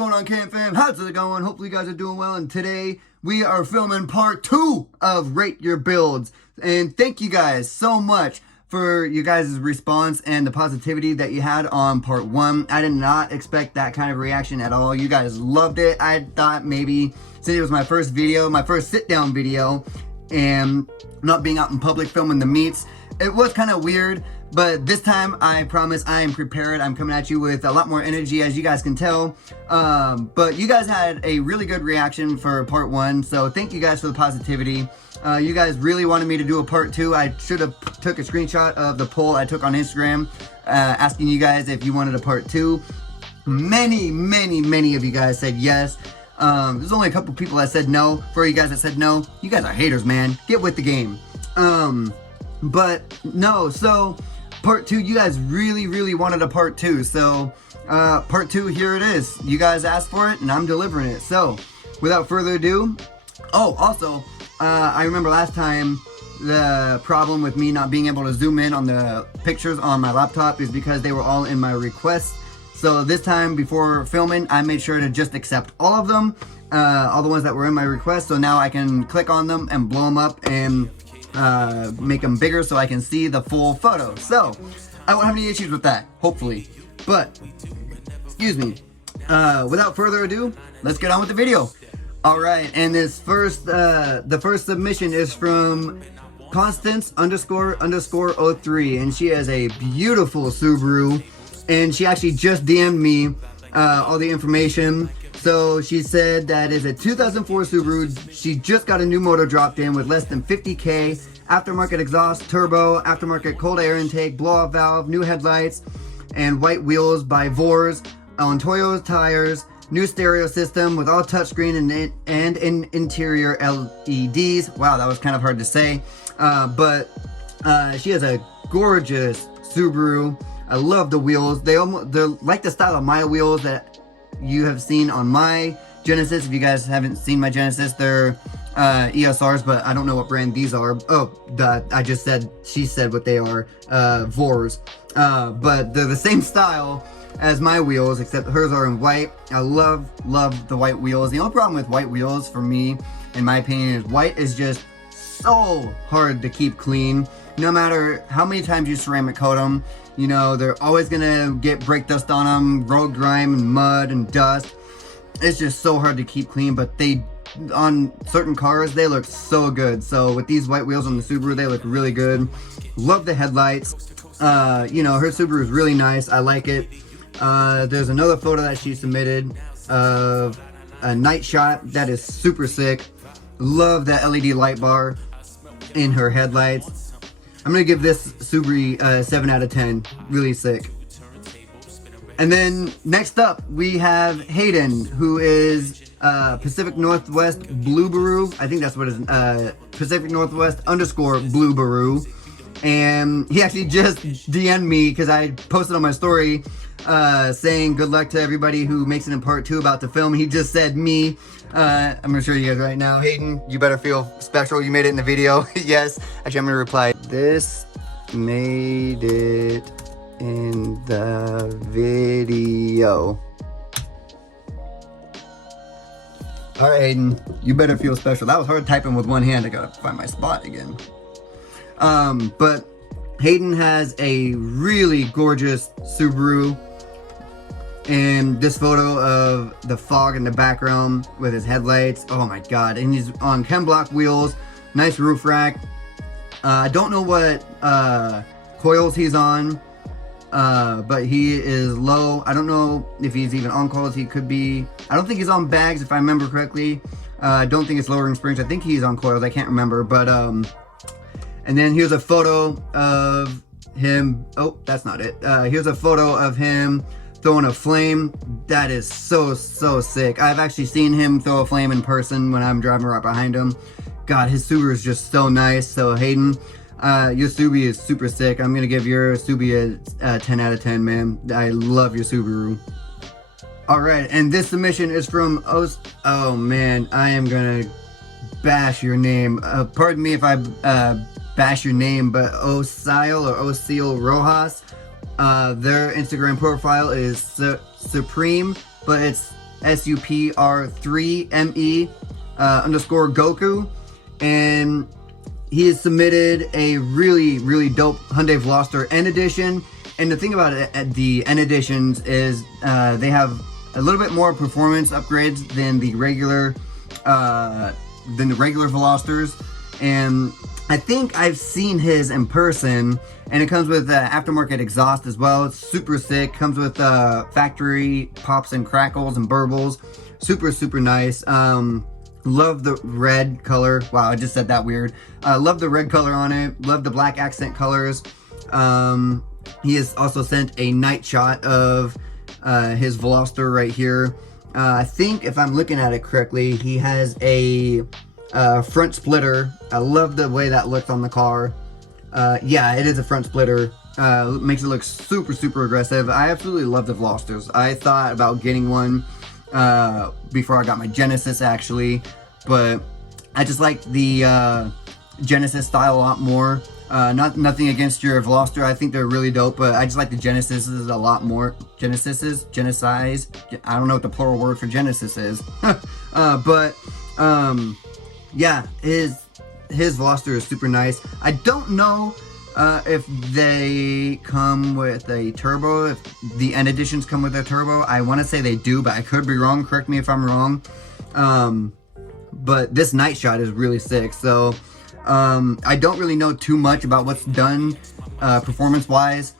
going on, Cam fam? How's it going? Hopefully you guys are doing well, and today we are filming part 2 of Rate Your Builds. And thank you guys so much for you guys' response and the positivity that you had on part 1. I did not expect that kind of reaction at all. You guys loved it. I thought maybe since it was my first video, my first sit-down video, and not being out in public filming the meets, it was kind of weird. But this time, I promise I am prepared. I'm coming at you with a lot more energy, as you guys can tell. But you guys had a really good reaction for part 1, so thank you guys for the positivity. You guys really wanted me to do a part 2. I should have took a screenshot of the poll I took on Instagram, asking you guys if you wanted a part 2. Many of you guys said yes. There's only a couple people that said no. For you guys that said no, you guys are haters, man. Get with the game. But no, so part 2, you guys really wanted a part 2. So part 2, here it is. You guys asked for it and I'm delivering it. So without further ado, oh, also, I remember last time the problem with me not being able to zoom in on the pictures on my laptop is because they were all in my requests. So this time before filming, I made sure to just accept all of them, all the ones that were in my request. So now I can click on them and blow them up and make them bigger so I can see the full photo. So I won't have any issues with that, hopefully. But excuse me, without further ado, let's get on with the video. Alright, and this first the first submission is from Constance__03, and she has a beautiful Subaru, and she actually just DM'd me all the information. So she said that is a 2004 Subaru. She just got a new motor dropped in with less than 50K, aftermarket exhaust, turbo, aftermarket cold air intake, blow-off valve, new headlights, and white wheels by Vors on Toyo tires, new stereo system with all touchscreen and interior LEDs. Wow, that was kind of hard to say. But she has a gorgeous Subaru. I love the wheels. They're like the style of my wheels that you have seen on my Genesis. If you guys haven't seen my Genesis, they're ESRs, but I don't know what brand these are. Oh, I just said, she said what they are, Vors. But they're the same style as my wheels, except hers are in white. I love the white wheels. The only problem with white wheels for me, in my opinion, is white is just so hard to keep clean. No matter how many times you ceramic coat them, you know, they're always gonna get brake dust on them, road grime and mud and dust. It's just so hard to keep clean, but they, on certain cars, they look so good. So with these white wheels on the Subaru, they look really good. Love the headlights. You know, her Subaru is really nice. I like it. There's another photo that she submitted of a night shot that is super sick. Love that LED light bar in her headlights. I'm gonna give this Subaru 7 out of 10. Really sick. And then next up we have Hayden, who is Pacific Northwest Blueberoo. I think that's what it is. Pacific Northwest _Blueberoo. And he actually just DM'd me because I posted on my story saying good luck to everybody who makes it in part 2 about the film. He just said me. I'm gonna show you guys right now. Hayden, you better feel special. You made it in the video. Yes. Actually, I'm gonna reply. This made it in the video. All right, Hayden, you better feel special. That was hard typing with one hand. I gotta find my spot again. But Hayden has a really gorgeous Subaru, and this photo of the fog in the background with his headlights, oh my god. And he's on Chem block wheels, nice roof rack. I don't know what coils he's on, but he is low. I don't know if he's even on coils. He could be. I don't think he's on bags, if I remember correctly. I don't think it's lowering springs. I think he's on coils. I can't remember, but and then here's a photo of him. Oh, that's not it. Here's a photo of him throwing a flame. That is so sick. I've actually seen him throw a flame in person when I'm driving right behind him. God, his Subaru is just so nice. So Hayden, your Subaru is super sick. I'm gonna give your Subaru a 10 out of 10, man. I love your Subaru. Alright, and this submission is from oh man, I am gonna bash your name. Pardon me if I bash your name, but Ocil Rojas. Their Instagram profile is Supreme, but it's SUPR3ME underscore Goku, and he has submitted a really dope Hyundai Veloster N edition. And the thing about it, the N editions is they have a little bit more performance upgrades than the regular Velosters. And I think I've seen his in person, and it comes with aftermarket exhaust as well. It's super sick. Comes with factory pops and crackles and burbles. Super nice. Love the red color. Wow, I just said that weird. Love the red color on it. Love the black accent colors. He has also sent a night shot of his Veloster right here. I think if I'm looking at it correctly, he has a front splitter. I love the way that looks on the car. Yeah, it is a front splitter. Makes it look super aggressive. I absolutely love the Velosters. I thought about getting one before I got my Genesis, actually, but I just like the Genesis style a lot more. Nothing against your Veloster. I think they're really dope, but I just like the Genesises a lot more. Genesises? I don't know what the plural word for Genesis is. Yeah, his Veloster is super nice. I don't know if they come with a turbo, if the N editions come with a turbo. I want to say they do, but I could be wrong. Correct me if I'm wrong. But this night shot is really sick. So I don't really know too much about what's done performance wise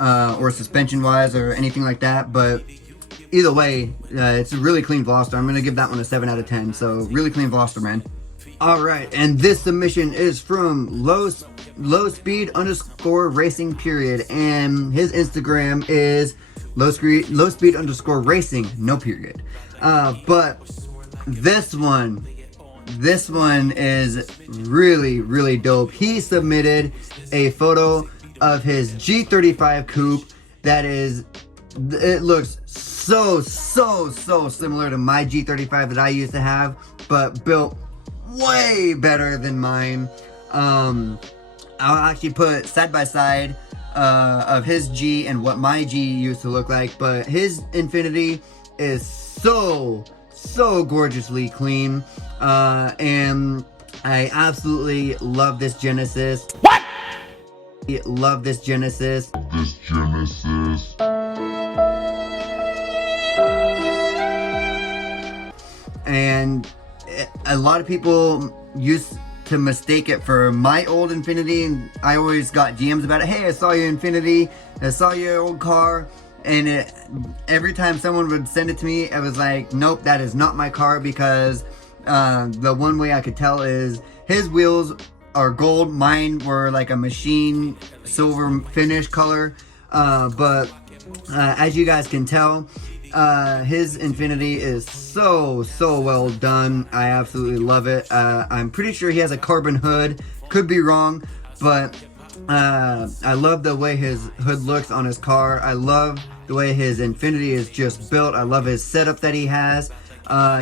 or suspension wise or anything like that, but either way, it's a really clean Veloster. I'm gonna give that one a 7 out of 10. So really clean Veloster, man. Alright, and this submission is from low speed underscore racing period, and his Instagram is low speed underscore racing, no period. But this one is really dope. He submitted a photo of his G35 coupe that is, it looks so similar to my G35 that I used to have, but built way better than mine. I'll actually put side by side of his G and what my G used to look like, but his Infiniti is so gorgeously clean, and I absolutely love this Genesis. What? Love this Genesis. And a lot of people used to mistake it for my old Infiniti, and I always got DMs about it. Hey, I saw your Infiniti, I saw your old car, and every time someone would send it to me, I was like, nope, that is not my car, because the one way I could tell is his wheels are gold, mine were like a machine silver finish color, but as you guys can tell, his Infiniti is so well done. I absolutely love it. I'm pretty sure he has a carbon hood, could be wrong, but I love the way his hood looks on his car. I love the way his Infiniti is just built. I love his setup that he has.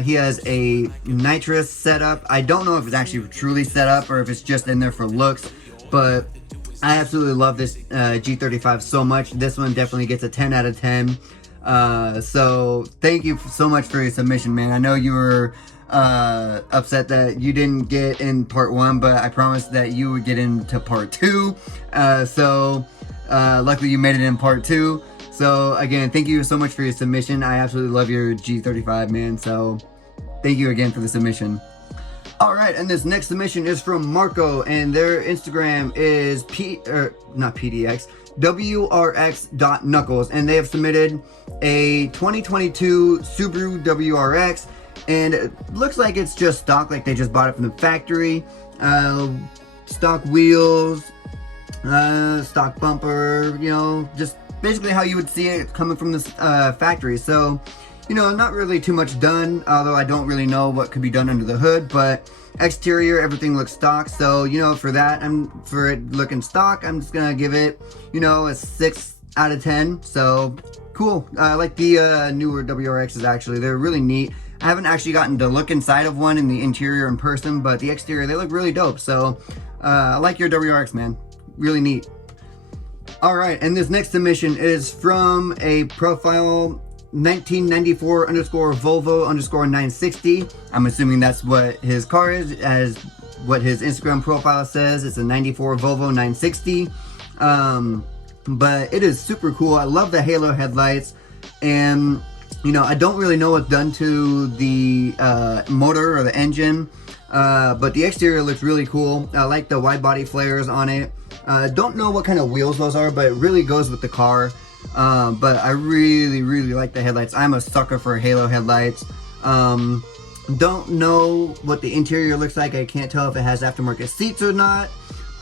He has a nitrous setup. I don't know if it's actually truly set up or if it's just in there for looks, but I absolutely love this G35 so much. This one definitely gets a 10 out of 10. So thank you so much for your submission, man. I know you were upset that you didn't get in part 1, but I promised that you would get into part 2. So luckily you made it in part 2. So again, thank you so much for your submission. I absolutely love your G35, man. So thank you again for the submission. Alright, and this next submission is from Marco, and their Instagram is not PDX, WRX.Knuckles, and they have submitted a 2022 Subaru WRX, and it looks like it's just stock, like they just bought it from the factory. Stock wheels, stock bumper, you know, just basically how you would see it coming from this factory. So, you know, not really too much done, although I don't really know what could be done under the hood, but exterior, everything looks stock. So, you know, for that, for it looking stock, I'm just gonna give it, you know, a 6 out of 10. So, cool. I like the newer WRXs, actually. They're really neat. I haven't actually gotten to look inside of one in the interior in person, but the exterior, they look really dope. So, I like your WRX, man. Really neat. Alright, and this next submission is from a profile 1994 underscore Volvo underscore 960. I'm assuming that's what his car is, as what his Instagram profile says. It's a 94 Volvo 960. But it is super cool. I love the halo headlights, and you know, I don't really know what's done to the motor or the engine, but the exterior looks really cool. I like the wide body flares on it. Don't know what kind of wheels those are, but it really goes with the car. But I really like the headlights. I'm a sucker for halo headlights. Don't know what the interior looks like. I can't tell if it has aftermarket seats or not.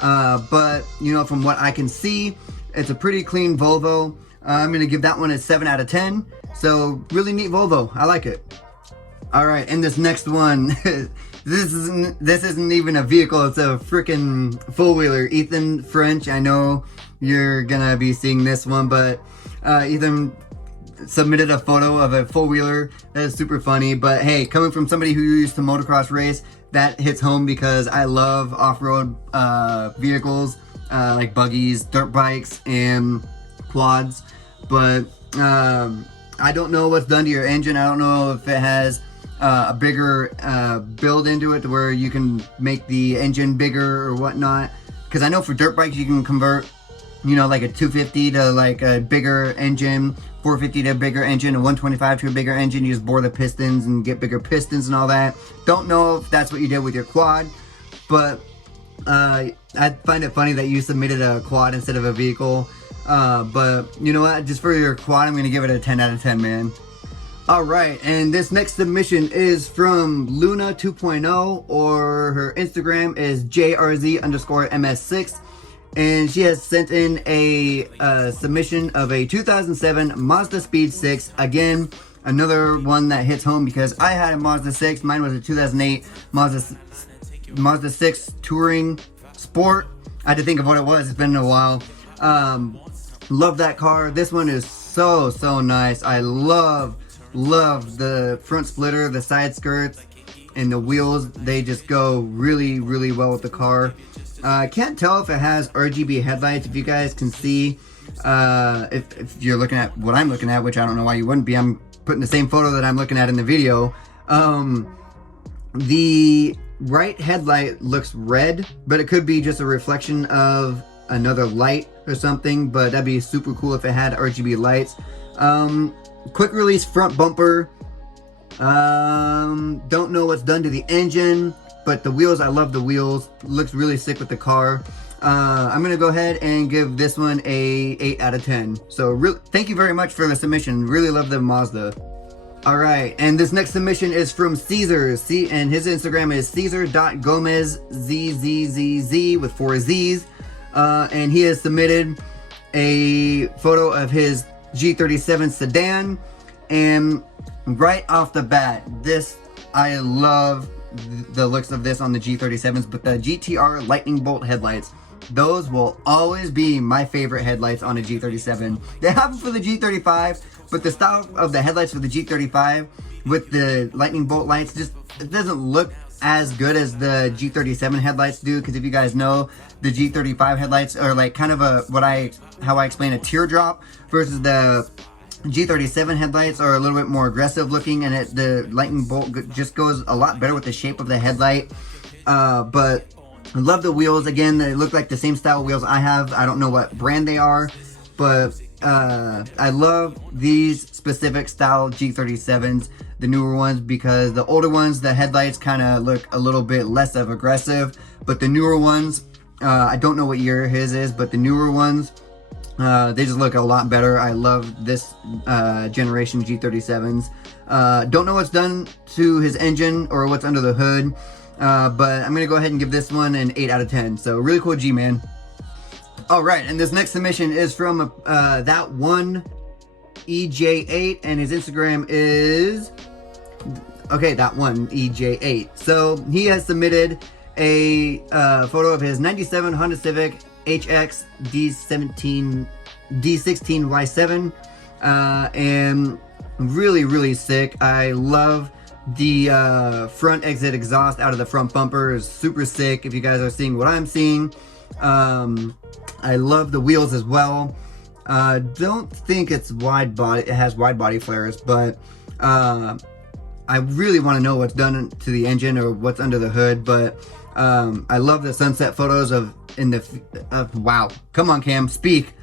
But you know, from what I can see, it's a pretty clean Volvo. I'm gonna give that one a 7 out of 10. So really neat Volvo. I like it. All right, and this next one, this isn't even a vehicle. It's a freaking four-wheeler. Ethan French. I know you're gonna be seeing this one, but Ethan submitted a photo of a four-wheeler. That is super funny. But hey, coming from somebody who used to motocross race, that hits home because I love off-road vehicles. Like buggies, dirt bikes, and quads. But I don't know what's done to your engine. I don't know if it has a bigger build into it to where you can make the engine bigger or whatnot. Because I know for dirt bikes you can convert, you know, like a 250 to like a bigger engine, 450 to a bigger engine, a 125 to a bigger engine. You just bore the pistons and get bigger pistons and all that. Don't know if that's what you did with your quad, but I find it funny that you submitted a quad instead of a vehicle. But you know what? Just for your quad, I'm going to give it a 10 out of 10, man. Alright, and this next submission is from Luna 2.0, or her Instagram is JRZ_MS6. And she has sent in a submission of a 2007 Mazda Speed 6. Again, another one that hits home because I had a Mazda 6. Mine was a 2008 Mazda 6 Touring Sport. I had to think of what it was. It's been a while. Love that car. This one is so nice. I love the front splitter, the side skirts, and the wheels. They just go really well with the car. I can't tell if it has RGB headlights. If you guys can see, if you're looking at what I'm looking at, which I don't know why you wouldn't be. I'm putting the same photo that I'm looking at in the video. The right headlight looks red, but it could be just a reflection of another light or something, but that'd be super cool if it had RGB lights. Quick release front bumper. Don't know what's done to the engine, but the wheels, I love the wheels. Looks really sick with the car. I'm gonna go ahead and give this one a 8 out of 10. So thank you very much for the submission. Really love the Mazda. Alright, and this next submission is from Caesar. And his Instagram is Caesar.gomez_zzz with 4 Z's. And he has submitted a photo of his G37 sedan. And right off the bat, I love the looks of this on the G37s, but the GTR lightning bolt headlights, those will always be my favorite headlights on a G37. They have them for the G35, but the style of the headlights for the G35 with the lightning bolt lights, it doesn't look as good as the G37 headlights do. Because if you guys know, the G35 headlights are like kind of how I explain a teardrop, versus the G37 headlights are a little bit more aggressive looking, and the lightning bolt just goes a lot better with the shape of the headlight. But I love the wheels. Again, they look like the same style wheels I have. I don't know what brand they are, but I love these specific style G37s, the newer ones, because the older ones, the headlights kind of look a little bit less of aggressive, but the newer ones, I don't know what year his is, but the newer ones, they just look a lot better. I love this generation G37s. Don't know what's done to his engine or what's under the hood, but I'm gonna go ahead and give this one an 8 out of 10. So really cool G, man. Alright, and this next submission is from that one EJ8, and his Instagram is that one EJ8. So he has submitted a photo of his 97 Honda Civic HX D16Y7, and really sick. I love the front exit exhaust out of the front bumper. Is super sick. If you guys are seeing what I'm seeing, I love the wheels as well. Don't think it's wide body. It has wide body flares, but I really want to know what's done to the engine or what's under the hood. But I love the sunset photos of wow. Come on, Cam, speak.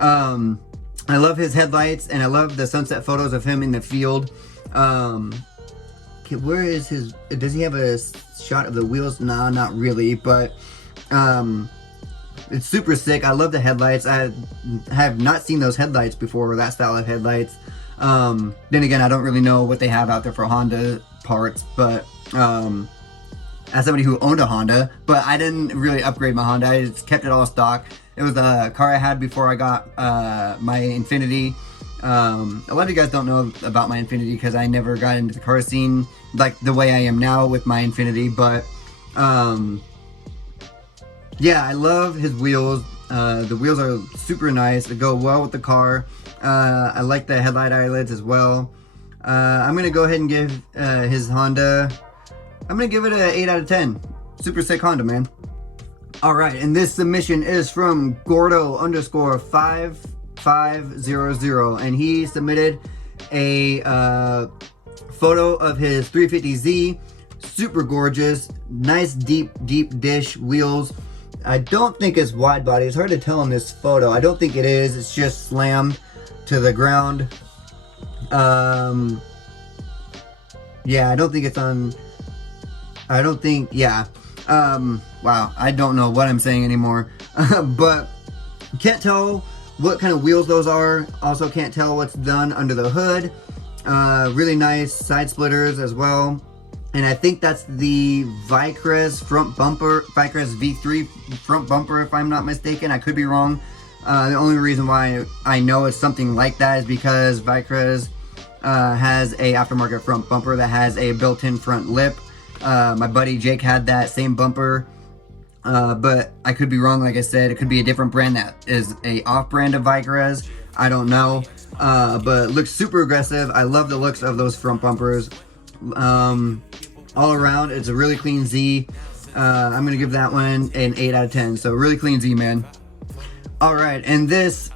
I love his headlights, and I love the sunset photos of him in the field. Okay, where is his? Does he have a shot of the wheels? Nah, not really, but it's super sick. I love the headlights. I have not seen those headlights before, that style of headlights. Then again, I don't really know what they have out there for Honda parts, but as somebody who owned a Honda, but I didn't really upgrade my Honda. I just kept it all stock. It was a car I had before I got my Infiniti. A lot of you guys don't know about my Infiniti because I never got into the car scene like the way I am now with my Infiniti, but yeah, I love his wheels. The wheels are super nice. They go well with the car. I like the headlight eyelids as well. I'm gonna go ahead and give his Honda, I'm gonna give it an 8 out of 10. Super sick Honda, man. Alright, and this submission is from Gordo_5500, and he submitted a photo of his 350Z. Super gorgeous, nice deep dish wheels. I don't think it's wide body. It's hard to tell in this photo. I don't think it is. It's just slammed to the ground. Yeah, I don't think it's on. I don't think. Yeah. Wow. I don't know what I'm saying anymore. But can't tell what kind of wheels those are. Also can't tell what's done under the hood. Really nice side splitters as well. And I think that's the Vicrez front bumper, Vicrez V3 front bumper, if I'm not mistaken. I could be wrong. The only reason why I know it's something like that is because Vicrez has a aftermarket front bumper that has a built-in front lip. My buddy Jake had that same bumper, but I could be wrong. Like I said, it could be a different brand that is a off-brand of Vicrez. I don't know, but it looks super aggressive. I love the looks of those front bumpers. All around, it's a really clean Z. I'm gonna give that one an 8 out of 10. So really clean Z, man. All right, and this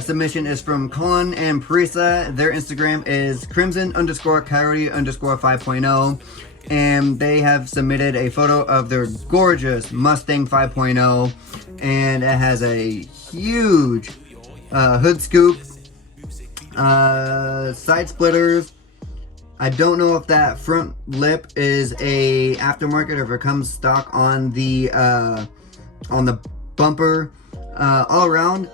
submission is from Colin and Parisa. Their Instagram is crimson_coyote_5.0, and they have submitted a photo of their gorgeous Mustang 5.0, and it has a huge hood scoop, side splitters. I don't know if that front lip is a aftermarket or if it comes stock on the bumper. All around,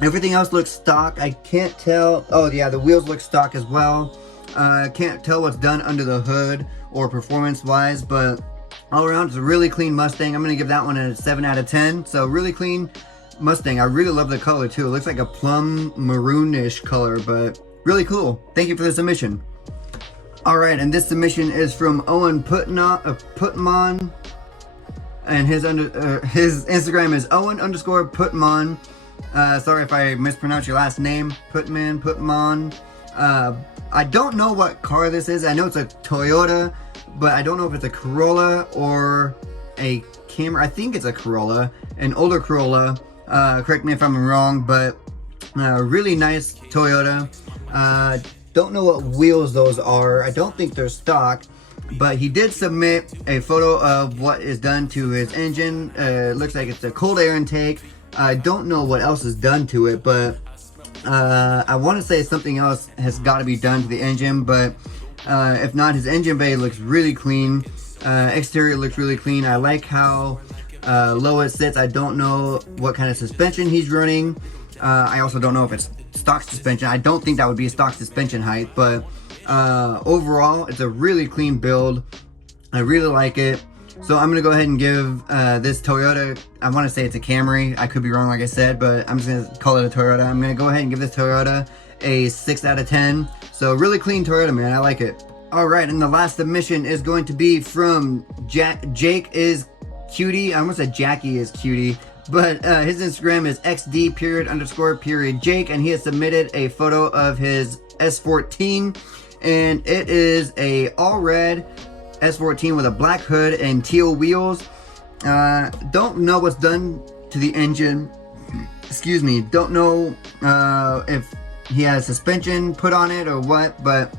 everything else looks stock. I can't tell. Oh yeah, the wheels look stock as well. Can't tell what's done under the hood or performance wise, but all around it's a really clean Mustang. I'm gonna give that one a 7 out of 10. So really clean Mustang. I really love the color too. It looks like a plum maroonish color, but really cool. Thank you for the submission. All right, and this submission is from Owen Putman, and his Instagram is Owen_Putman. Sorry if I mispronounced your last name, Putman. I don't know what car this is. I know it's a Toyota, but I don't know if it's a Corolla or a Camry. I think it's a Corolla, an older Corolla. Correct me if I'm wrong, but really nice Toyota. Don't know what wheels those are. I don't think they're stock, but he did submit a photo of what is done to his engine. It looks like it's a cold air intake. I don't know what else is done to it, but I want to say something else has got to be done to the engine, but if not, his engine bay looks really clean. Exterior looks really clean. I like how low it sits. I don't know what kind of suspension he's running. I also don't know if it's stock suspension. I don't think that would be a stock suspension height, but overall it's a really clean build. I really like it. So I'm gonna go ahead and give this Toyota, I want to say it's a Camry, I could be wrong like I said, but I'm just gonna call it a Toyota. I'm gonna go ahead and give this Toyota a 6 out of 10. So really clean Toyota, man. I like it. All right, and the last submission is going to be from Jake is cutie. I almost said Jackie is cutie, but his Instagram is xd_Jake, and he has submitted a photo of his S14, and it is a all red S14 with a black hood and teal wheels. Don't know what's done to the engine. excuse me, don't know if he has suspension put on it or what, but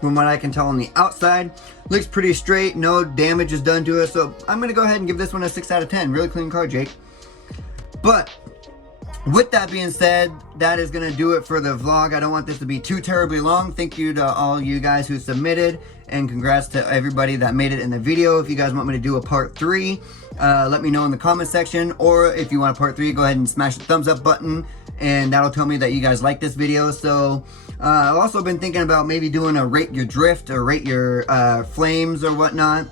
from what I can tell on the outside, looks pretty straight, no damage is done to it, so I'm gonna go ahead and give this one a 6 out of 10. Really clean car, Jake. But with that being said, that is gonna do it for the vlog. I don't want this to be too terribly long. Thank you to all you guys who submitted, and congrats to everybody that made it in the video. If you guys want me to do a part 3, let me know in the comment section, or if you want a part 3, go ahead and smash the thumbs up button, and that'll tell me that you guys like this video. So I've also been thinking about maybe doing a rate your drift or rate your flames or whatnot.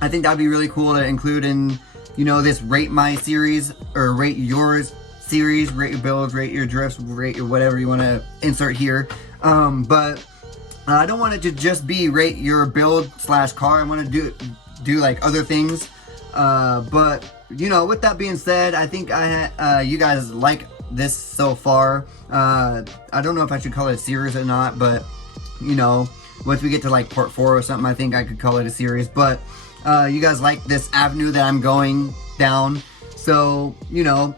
I think that'd be really cool to include in, you know, this rate my series, or rate yours series, rate your builds, rate your drifts, rate your whatever you want to insert here. But I don't want it to just be rate your build slash car. I want to do like other things. But you know, with that being said, I think you guys like this so far. I don't know if I should call it a series or not, but you know, once we get to like part 4 or something, I think I could call it a series. But you guys like this avenue that I'm going down, so you know,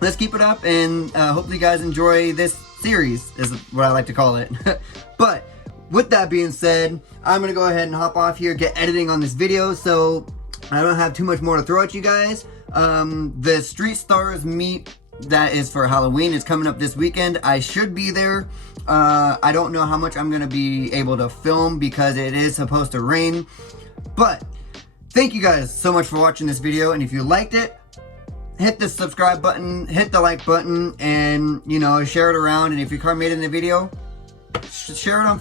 let's keep it up, and hopefully you guys enjoy this series, is what I like to call it. But with that being said, I'm gonna go ahead and hop off here, get editing on this video, so I don't have too much more to throw at you guys. The Street Stars meet that is for Halloween is coming up this weekend. I should be there. I don't know how much I'm gonna be able to film because it is supposed to rain, but thank you guys so much for watching this video, and if you liked it, hit the subscribe button, hit the like button, and you know, share it around. And if your car made it in the video, share it on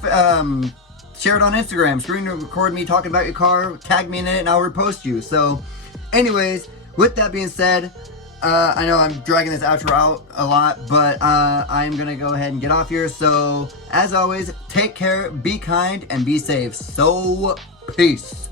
Instagram. Screen record me talking about your car, tag me in it, and I'll repost you. So anyways, with that being said, I know I'm dragging this outro out a lot, but I'm gonna go ahead and get off here. So as always, take care, be kind, and be safe. So peace.